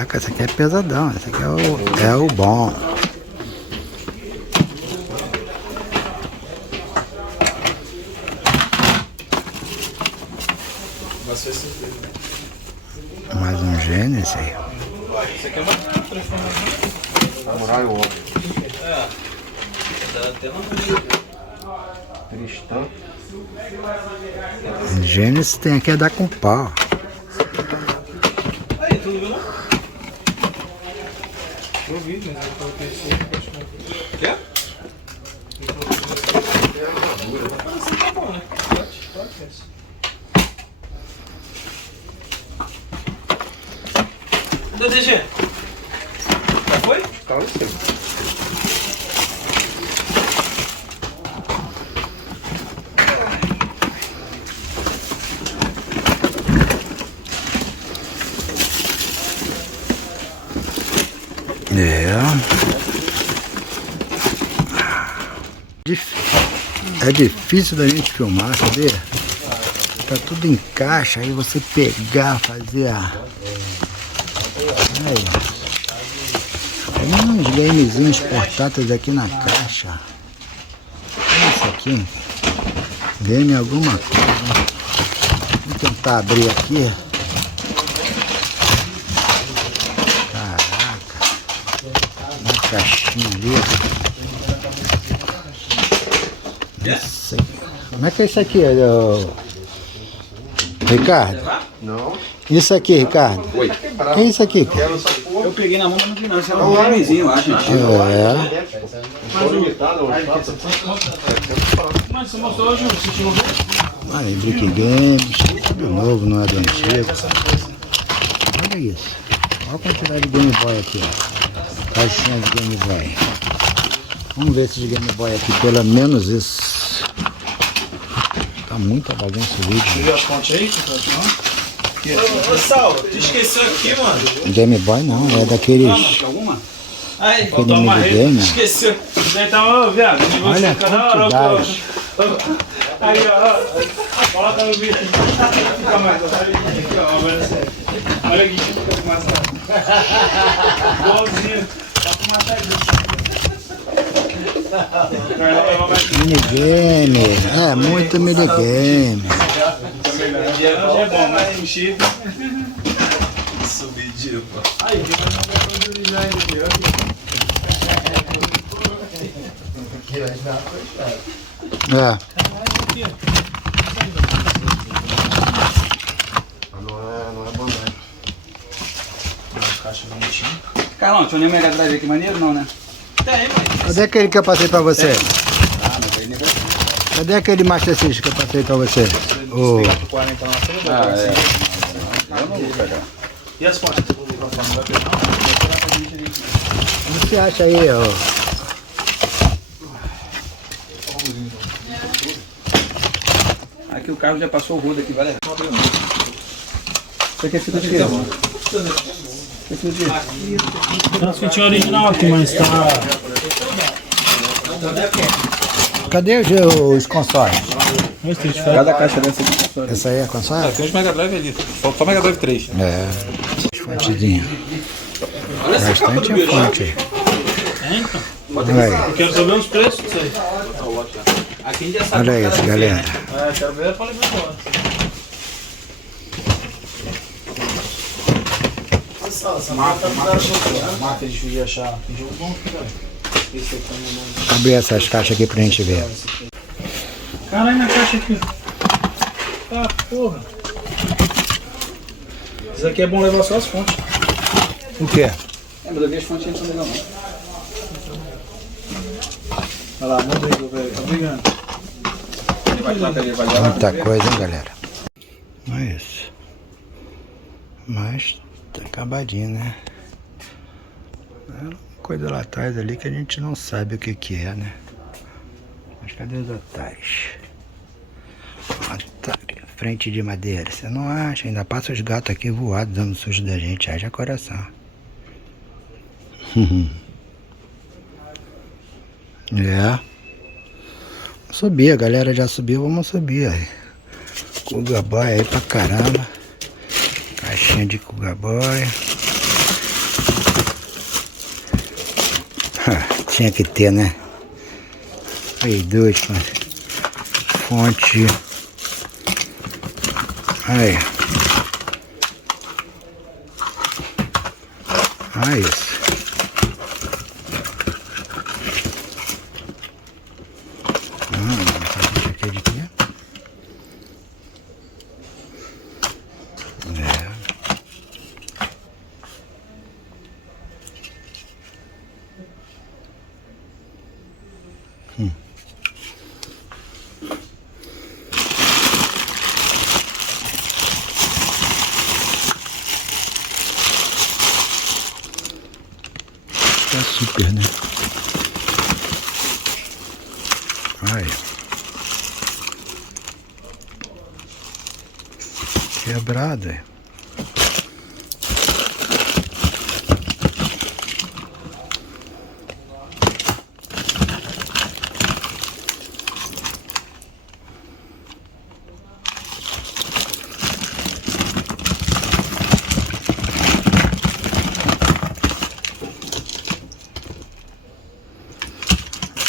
Caraca, esse aqui é pesadão. Esse aqui é o bom. Mais um Gênesis aí. Isso aqui é uma transformação. Samurai Warrior. É. Dá até uma Cristão. Gênesis tem aqui a dar com pau. Aí, tu viu não? Eu vi, mas eu coloquei isso aí. Quer? Assim tá bom, né? Pode. DDG. Já foi? Calma aí. É difícil da gente filmar, sabia? Tá tudo em caixa, aí você pegar, fazer a... Aí. Tem uns gamezinhos portáteis aqui na caixa. Olha isso aqui. Game alguma coisa. Vou tentar abrir aqui. Caraca. Uma caixinha ali. Isso aqui. Como é que é isso aqui, Ricardo? Não. Isso aqui, Ricardo. Oi. Que é isso aqui, cara? Eu peguei na mão, mas não vi não. Isso era um gamezinho, eu acho, gente. É. Mas você mostrou hoje, você chegou a ver? Aí, Brick Games. De novo, não é do antigo. Olha isso. Olha a quantidade de Game Boy aqui, ó. Caixinha de Game Boy. Vamos ver esses Game Boy aqui, pelo menos isso. Tá muita bagunça o vídeo. Viu as fontes aí? Ô, Saulo, tu esqueceu aqui, mano? Game Boy não, é daqueles... Alguma? Aí, Aquele faltou uma rede. minigame. Esqueceu. Então, ô, viado, de você, Olha a cada quantidade. Aí, ó. Coloca no vídeo. Fica mais, olha aqui, ó. Agora sério. Olha aqui, fica com massagem. Igualzinho. Tá com massagem. Minigame. É, muito minigame. É bom, mas um chip. Subidinho, pô. Aí, tem mais uma coisa de utilizar ainda aqui, ó. É. Não é Bandai. Caixa bonitinha. Carlão, tinha um Mega Drive aqui maneiro não, né? Tem, mãe. Cadê aquele que eu passei pra você? Ah, mas aí negócio. Cadê aquele Master System que eu passei pra você? Oh. Ah, é. Eu não vou pegar. E as fontes? Não vai pegar, não? O que você acha aí, ó? Aqui o carro já passou o rodo aqui, vai levar. Isso aqui é fita de quê? Tem as fitinhas original aqui, mas tá... Cadê os consoles? Cada caixa dessa aqui. Essa aí é console? Tem os Mega Drive ali. Só Mega Drive 3. É. Fontezinha. Bastante a fonte aí. Olha aí. Eu quero saber os preços disso aí. Olha isso, galera. É, quero ver pra levar embora. Marca é difícil de achar. Tem jogo bom aqui, velho. Esse aqui também é bom. Abre essas caixas aqui pra gente ver. Caralho, minha caixa aqui. Ah, porra. Isso aqui é bom levar só as fontes. O quê? É, mas eu vi as fontes não legal não. Olha lá, manda aí, velho. Tá brigando. Ele vai lá, ele vai lá. Muita coisa, hein, galera? Não é isso. Mas tá acabadinho, né? É uma coisa lá atrás ali que a gente não sabe o que que é, né? Mas cadê os atalhos? Atalho, frente de madeira. Você não acha? Ainda passa os gatos aqui voados dando susto da gente. Haja coração. É. Subir, a galera já subiu, vamos subir aí. Kuga Boy aí pra caramba. Caixinha de Kuga Boy. Tinha que ter, né? Aí, dois, fonte. Aí. Ah, isso. Deixa aqui de quê? Tá super, né? Aí. Quebrado, é.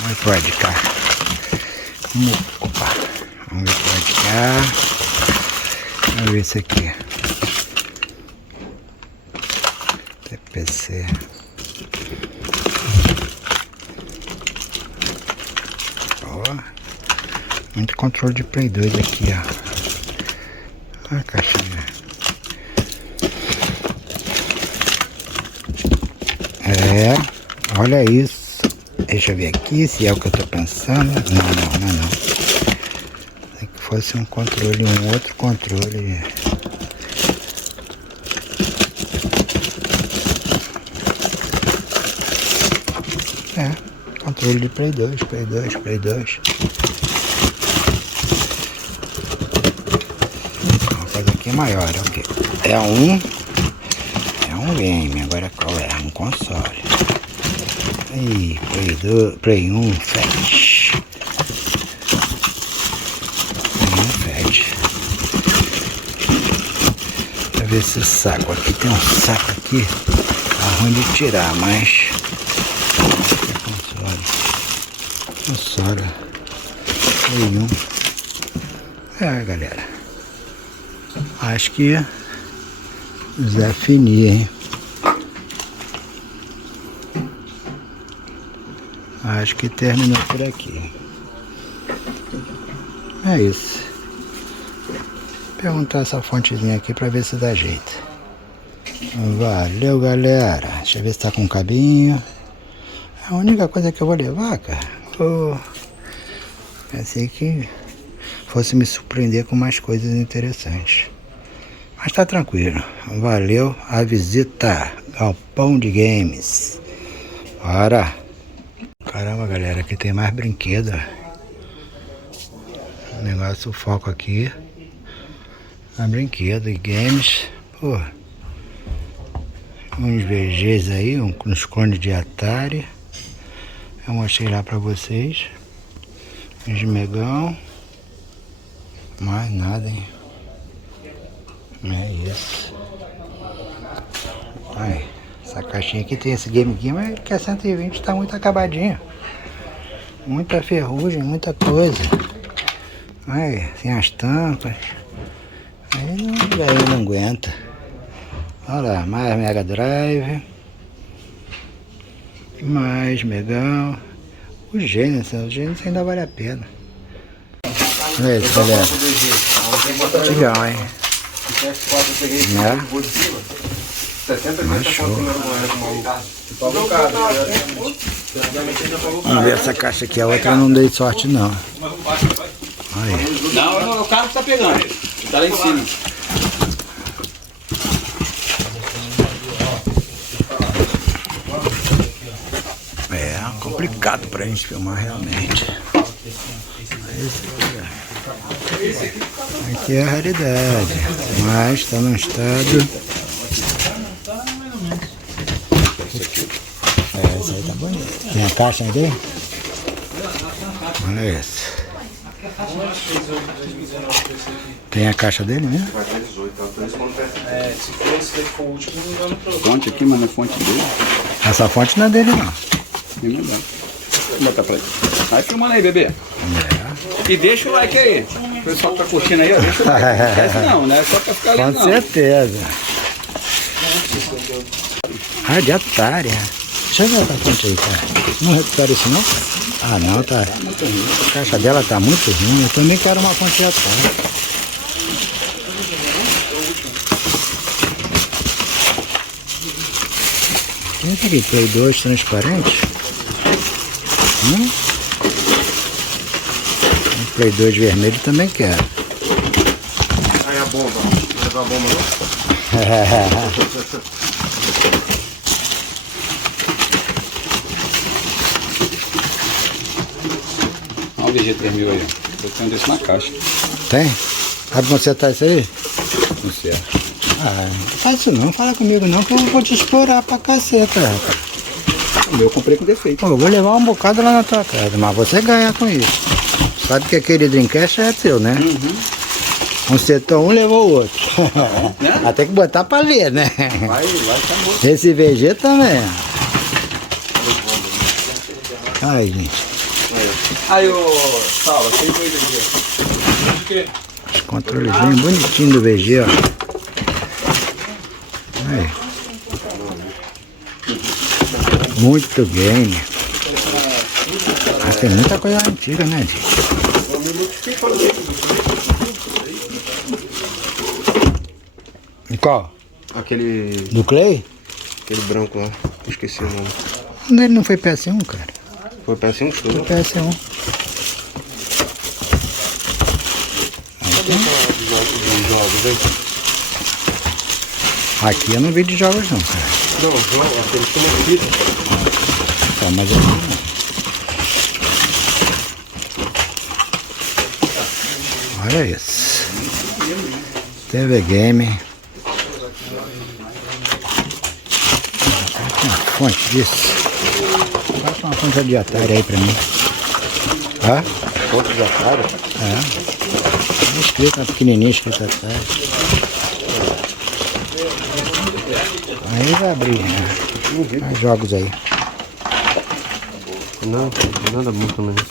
Vamos ver de cá. Opa. Vamos ver de cá. Vamos ver isso aqui. TPC. Ó. Muito controle de Play 2 aqui, ó. Olha a caixinha. Olha isso. Deixa eu ver aqui se é o que eu tô pensando. Não. Se que fosse um controle, um outro controle. Controle de Play 2. Uma coisa aqui maior, é o quê? É um game, agora qual é? Um console. Aí, Play 1, Fat. Pra ver esse saco aqui. Tem um saco aqui. Tá ruim de tirar, mas. Console. Play 1. Galera. Acho que. Definir, hein? Acho que terminou por aqui. É isso. Vou perguntar essa fontezinha aqui pra ver se dá jeito. Valeu, galera. Deixa eu ver se tá com cabinho. É a única coisa que eu vou levar, cara. Pensei que fosse me surpreender com mais coisas interessantes. Mas tá tranquilo. Valeu a visita. Galpão de Games. Bora. Caramba, galera, aqui tem mais brinquedo. O negócio, o foco aqui é brinquedo e games. Pô, uns VGs aí, uns clones de Atari. Eu mostrei lá pra vocês. Uns megão. Mais nada, hein? É isso. Aí. Essa caixinha aqui tem esse Game Gear, mas que é 120, tá muito acabadinho. Muita ferrugem, muita coisa. Aí, tem as tampas. Aí não aguenta. Olha lá, mais Mega Drive. Mais Megão. O Genesis ainda vale a pena. Olha isso, galera. Legal, hein? Mas show. Vamos ver essa caixa aqui, a outra eu não dei sorte não. Aí. Não, o carro que tá pegando. Tá lá em cima. É complicado pra gente filmar realmente. Aqui é a raridade, mas tá num estado. Essa aí tá bonita. Tem a caixa aqui? Olha essa. Tem a caixa dele mesmo? Vai ter 18, então por isso acontece. É, se for esse daqui for o último, não dá no problema. Fonte aqui, mas não é fonte dele. Essa fonte não é dele, não. Bem melhor. Vou botar pra ele. Vai filmando aí, bebê. E deixa o like aí. O pessoal que tá curtindo aí, ó. Deixa o like. Não esquece não, né? Só pra ficar ali, Com não. certeza. Ah, de Atari. Deixa eu ver essa fonte aí, cara. Não recupera isso, não? Ah, não, tá. A caixa dela tá muito ruim. Eu também quero uma fonte de Atari. Tem aquele Play 2 transparente? Um Play 2 vermelho também quero. Aí a bomba. Não levar a bomba não? Olha o VG3000 aí. Eu tenho desse na caixa. Tem? Sabe consertar isso aí? Não sei. Ah, não faz isso não, fala comigo não, que eu vou te explorar pra caceta, rapaz. O meu eu comprei com defeito. Pô, eu vou levar um bocado lá na tua casa, mas você ganha com isso. Sabe que aquele Dreamcast é teu, né? Consertou um, levou o outro. Né? Até que botar pra ler, né? Vai tá bom. Esse VG também. Aí, gente. Aí, ô, Saulo, tem dois aqui. O quê? Os controlezinhos bonitinhos do VG, ó. Aí. Muito game. Ah, tem muita coisa antiga, né, gente? E qual? Aquele Do Clay? branco lá. Esqueci o nome. Ele não foi PS1, cara. Foi PS1 que Foi estourou? PS1. Dos jogos, hein? Aqui eu não vi de jogos não, cara. Não, jogo, aquele que chama fita. Tá, mas aqui não. Olha isso. TV Game. Uma fonte disso. Bota uma fonte de Atari aí pra mim. Hã? Ponto de Atari? É. Escrito, uma pequenininha escrito Atari. Aí vai abrir, né? Os jogos aí. Não, nada muito menos.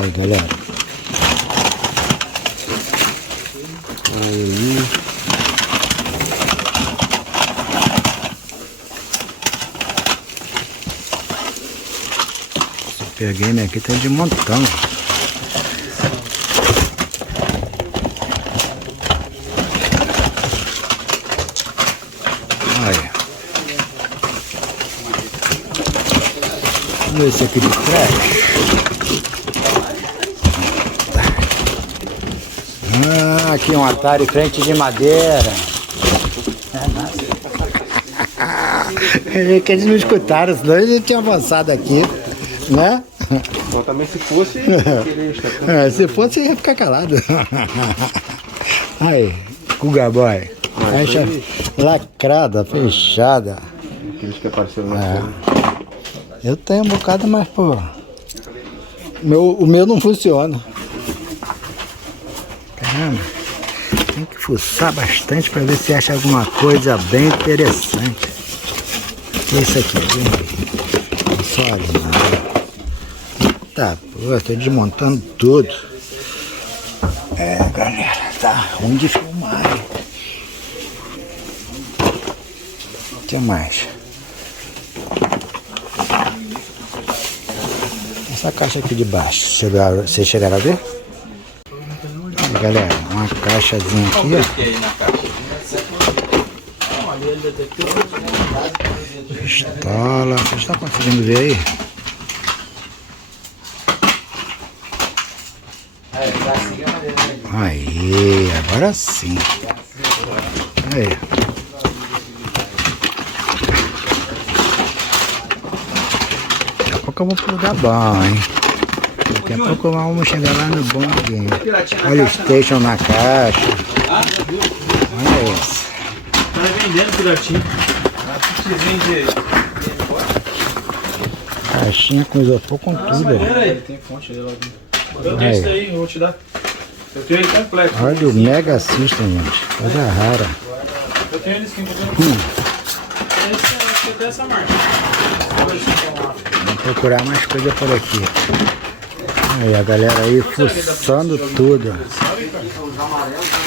Aí, galera. Aí. Super Game aqui tem de montão. Olha. Vamos ver esse aqui de trás. Ah, aqui um Atari frente de madeira. É que eles não escutaram, senão eles tinham avançado aqui, né? Bom, também se fosse, Se fosse, ia ficar calado. Aí, Cougar Boy. Caixa lacrada, fechada. aqueles que apareceram na cena. Eu tenho um bocado, mas, pô, o meu não funciona. Caramba, tem que fuçar bastante para ver se acha alguma coisa bem interessante. Que é isso aqui, vem. Só ali, tá, pô, tô desmontando tudo. É, galera, tá ruim de filmar, hein? O que mais? Essa caixa aqui de baixo, vocês chegaram a ver? Galera, uma caixazinha aqui, ó. Pistola, vocês estão conseguindo ver aí? Aí, agora sim. Aí. Daqui a pouco eu vou pro lugar bom, hein? Daqui a pouco vamos chegar lá no bom game. Olha o Station na caixa. Olha isso. Tá vendendo piratinho. Se vende. Caixinha com isopor com tudo. Tem fonte dele aqui. Eu tenho esse daí, eu vou te dar. Eu tenho ele completo. Olha o Mega System, gente. Coisa rara. Eu tenho ele sim, tá vendo? Esse é dessa marca. Vamos procurar mais coisa por aqui. Aí a galera aí fuçando tudo. Os amarelos, né?